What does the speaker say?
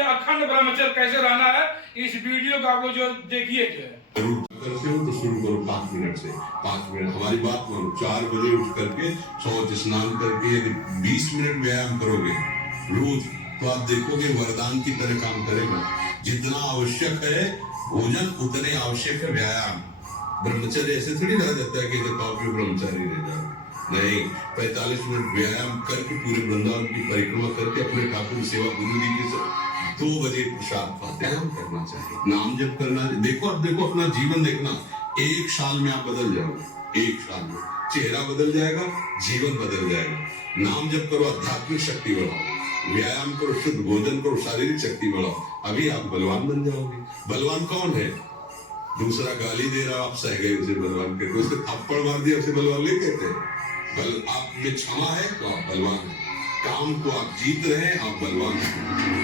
ये अखंड ब्रह्मचर्य कैसे रहना है, इस वीडियो को आप लोग जो देखिए जो है। करते हो तो शुरू करो 5 मिनट से। 5 मिनट हमारी बात मानो, 4 बजे उठ करके शौच स्नान करके यदि 20 मिनट व्यायाम करोगे रोज, तो आप देखोगे वरदान की तरह काम करेगा। जितना आवश्यक है भोजन, उतने आवश्यक है व्यायाम। ब्रह्मचर्य ऐसे थोड़ी रह जाता है कि जब आप ब्रह्मचारी रह जाओ, नहीं। 45 मिनट व्यायाम करके पूरे वृंदावन की परिक्रमा करके अपने ठाकुर की सेवा गुरु जी के 2 बजे प्रसाद व्यायाम करना चाहिए, नाम जप करना। देखो अब देखो अपना जीवन देखना, 1 साल में आप बदल जाओगे। 1 साल में चेहरा बदल जाएगा, जीवन बदल जाएगा। नाम जप करो, आध्यात्मिक शक्ति बढ़ाओ, व्यायाम करो, शुद्ध भोजन करो, शारीरिक शक्ति बढ़ाओ, अभी आप बलवान बन जाओगे। बलवान कौन है? दूसरा गाली दे रहा, आप सह गए उसे बलवान कहते, उसने थप्पड़ मार दिया उसे बलवान नहीं कहते। बल आप में क्षमा है तो आप बलवान हैं, काम को आप जीत रहे हैं, आप बलवान हैं।